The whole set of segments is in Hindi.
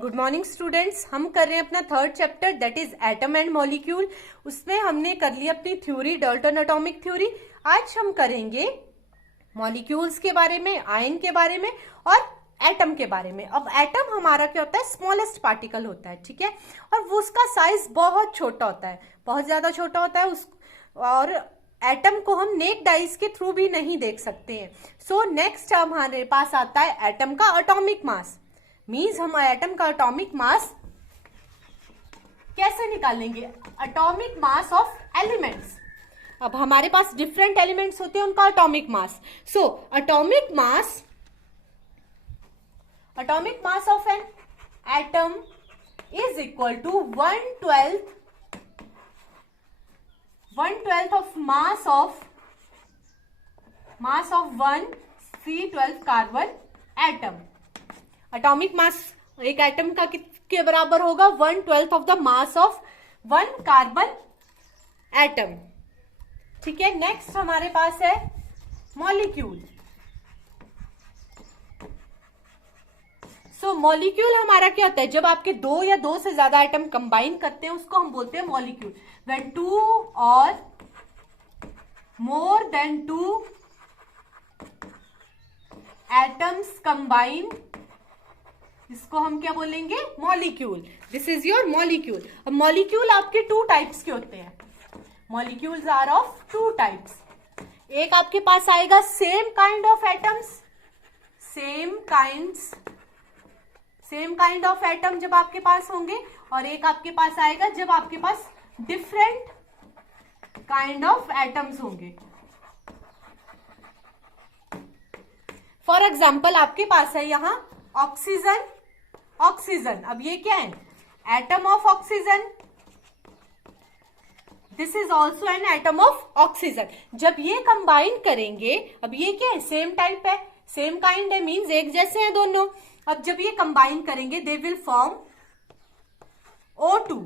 Good morning students. हम कर रहे हैं अपना third chapter that is atom and molecule. उसमें हमने कर ली अपनी थ्योरी, डाल्टन एटॉमिक थ्योरी। आज हम करेंगे मॉलिक्यूल्स के बारे में, आयन के बारे में और एटम के बारे में। अब एटम हमारा क्या होता है, स्मॉलेस्ट पार्टिकल होता है, ठीक है, और वो उसका साइज बहुत छोटा होता है, बहुत ज्यादा छोटा होता है और एटम को हम नेक्ड आइज के थ्रू भी नहीं देख सकते हैं। सो नेक्स्ट हमारे पास आता है एटम का एटॉमिक मास। मीन्स हम एटम का एटॉमिक मास कैसे निकालेंगे, एटॉमिक मास ऑफ एलिमेंट्स। अब हमारे पास डिफरेंट एलिमेंट्स होते हैं, उनका atomic mass. So atomic mass of an atom is equal to 1/12 of mass of 1 C12 carbon atom. Atomic mass एक एटम का किसके बराबर होगा, 1/12 of the mass of 1 carbon atom, ठीक है। नेक्स्ट हमारे पास है मॉलिक्यूल। सो मॉलिक्यूल हमारा क्या होता है, जब आपके दो या दो से ज्यादा एटम कंबाइन करते हैं उसको हम बोलते हैं मॉलिक्यूल। व्हेन 2 और मोर देन 2 एटम्स कंबाइन, इसको हम क्या बोलेंगे, molecule. This is your molecule. अब मॉलिक्यूल आपके 2 टाइप्स के होते हैं। Molecules are of 2 types. एक आपके पास आएगा same kind of atoms, same kind of atom जब आपके पास होंगे, और एक आपके पास आएगा जब आपके पास डिफरेंट काइंड ऑफ एटम्स होंगे। फॉर एग्जाम्पल आपके पास है यहां ऑक्सीजन। अब ये क्या है, atom of oxygen. This is also an atom of oxygen. जब ये कंबाइन करेंगे, अब ये क्या है, सेम टाइप है, सेम काइंड है, मीन्स एक जैसे हैं दोनों। अब जब ये कंबाइन करेंगे they will form O2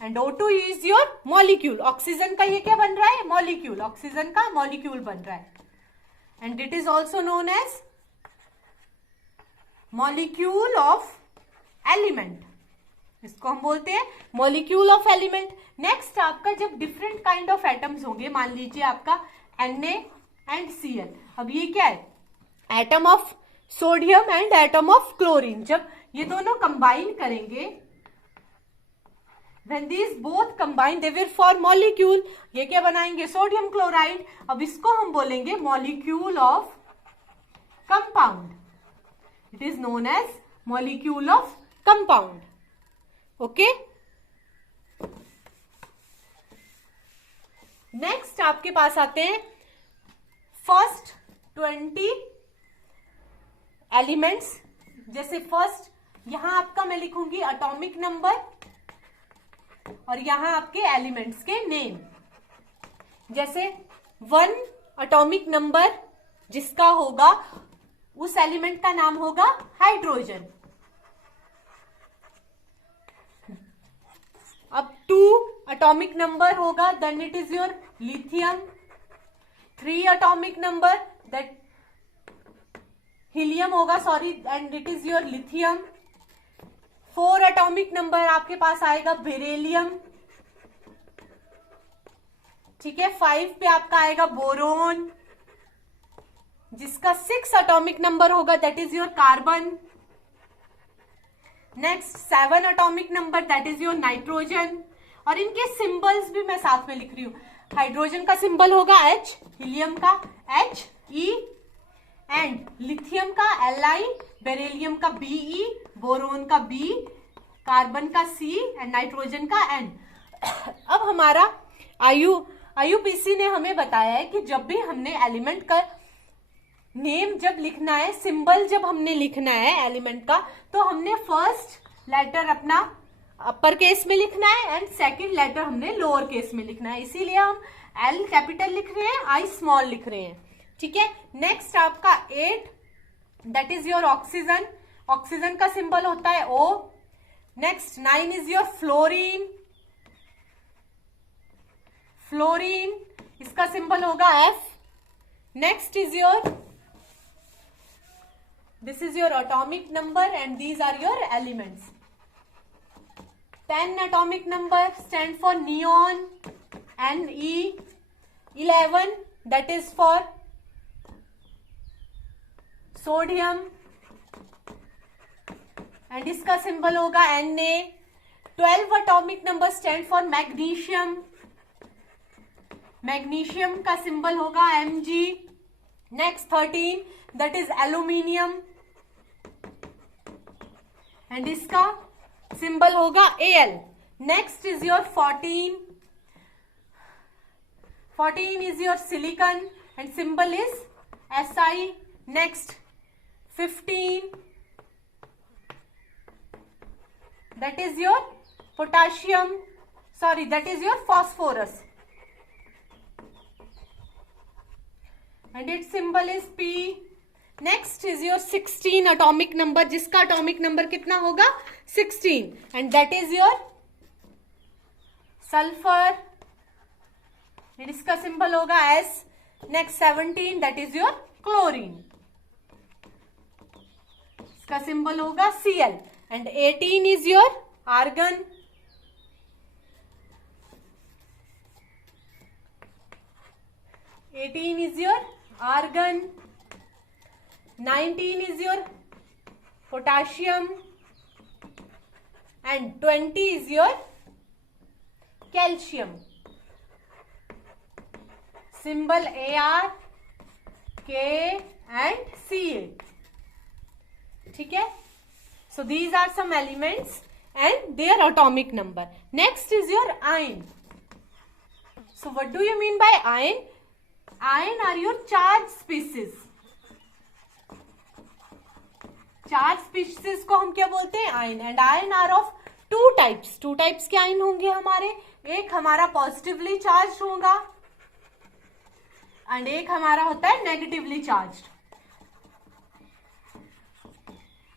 and O2 is your molecule. Oxygen का ये क्या बन रहा है, मॉलिक्यूल, ऑक्सीजन का मॉलिक्यूल बन रहा है, and it is also known as molecule of element. इसको हम बोलते हैं मॉलिक्यूल ऑफ एलिमेंट। नेक्स्ट आपका जब डिफरेंट काइंड ऑफ एटम्स होंगे, मान लीजिए आपका Na एंड Cl। अब ये क्या है, atom of sodium and atom of chlorine. जब ये दोनों कंबाइन करेंगे, when these both combine they will form molecule। ये क्या बनाएंगे, सोडियम क्लोराइड। अब इसको हम बोलेंगे molecule of compound. It is known as molecule of compound, okay. Next आपके पास आते हैं फर्स्ट 20 एलिमेंट्स। जैसे फर्स्ट यहां आपका मैं लिखूंगी एटॉमिक नंबर, और यहां आपके एलिमेंट्स के नेम। जैसे 1 एटॉमिक नंबर जिसका होगा, उस एलिमेंट का नाम होगा हाइड्रोजन। अब 2 एटॉमिक नंबर होगा, then it is your lithium. 3 atomic number that helium होगा, sorry, and it is your lithium. 4 atomic number आपके पास आएगा बेरिलियम, ठीक है। 5 पे आपका आएगा बोरोन, जिसका 6 एटॉमिक नंबर होगा, that is your carbon. Next 7 atomic number, that is your nitrogen. और इनके सिंबल्स भी मैं साथ में लिख रही हूं। हाइड्रोजन का सिंबल होगा H, हीलियम का HE, एंड लिथियम का Li, बेरिलियम का Be, बोरोन का B, कार्बन का C एंड नाइट्रोजन का N। अब हमारा IUPAC ने हमें बताया है कि जब भी हमने एलिमेंट का नेम जब लिखना है, सिंबल जब हमने लिखना है एलिमेंट का, तो हमने फर्स्ट लेटर अपना अपर केस में लिखना है एंड सेकंड लेटर हमने लोअर केस में लिखना है। इसीलिए हम L कैपिटल लिख रहे हैं, I स्मॉल लिख रहे हैं, ठीक है। नेक्स्ट आपका 8 that is your oxygen. Oxygen का सिंबल होता है O। Next 9 is your fluorine. इसका सिंबल होगा F। Next is your This is your atomic number and these are your elements. 10 atomic number stand for neon, Ne. 11 that is for sodium and इसका सिंबल होगा Na. 12 atomic number stand for magnesium. Magnesium का सिंबल होगा Mg. Next 13 that is aluminium and इसका सिंबल होगा Al. Next is your 14. 14 is your silicon and symbol is Si. Next 15 that is your potassium, sorry that is your phosphorus and its symbol is P. Next is your 16 atomic number जिसका atomic number कितना होगा 16 and that is your sulfur and इसका सिंबल होगा S. Next 17 that is your chlorine, इसका सिंबल होगा Cl and 18 is your argon. 18 is your argon. 19 is your potassium and 20 is your calcium. Symbol AR, K and Ca. ठीक है? So these are some elements and their atomic number. Next is your ion. So what do you mean by ion? Ion are your charged species. Charge species को हम क्या बोलते हैं? Ion. And ion are of two types. Two types के आयन होंगे हमारे. एक हमारा पॉजिटिवली चार्ज होगा एंड एक हमारा होता है नेगेटिवली चार्ज.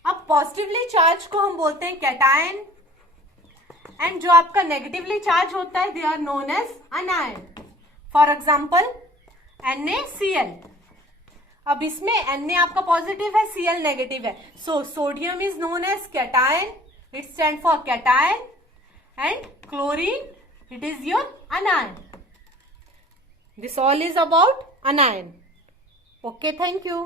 अब पॉजिटिवली चार्ज को हम बोलते हैं कैटायन एंड जो आपका नेगेटिवली चार्ज होता है they are known as anion. For example NaCl. अब इसमें Na आपका पॉजिटिव है, Cl नेगेटिव है. So sodium is known as cation, it stand for cation and chlorine it is your anion. This all is about anion. Okay, thank you.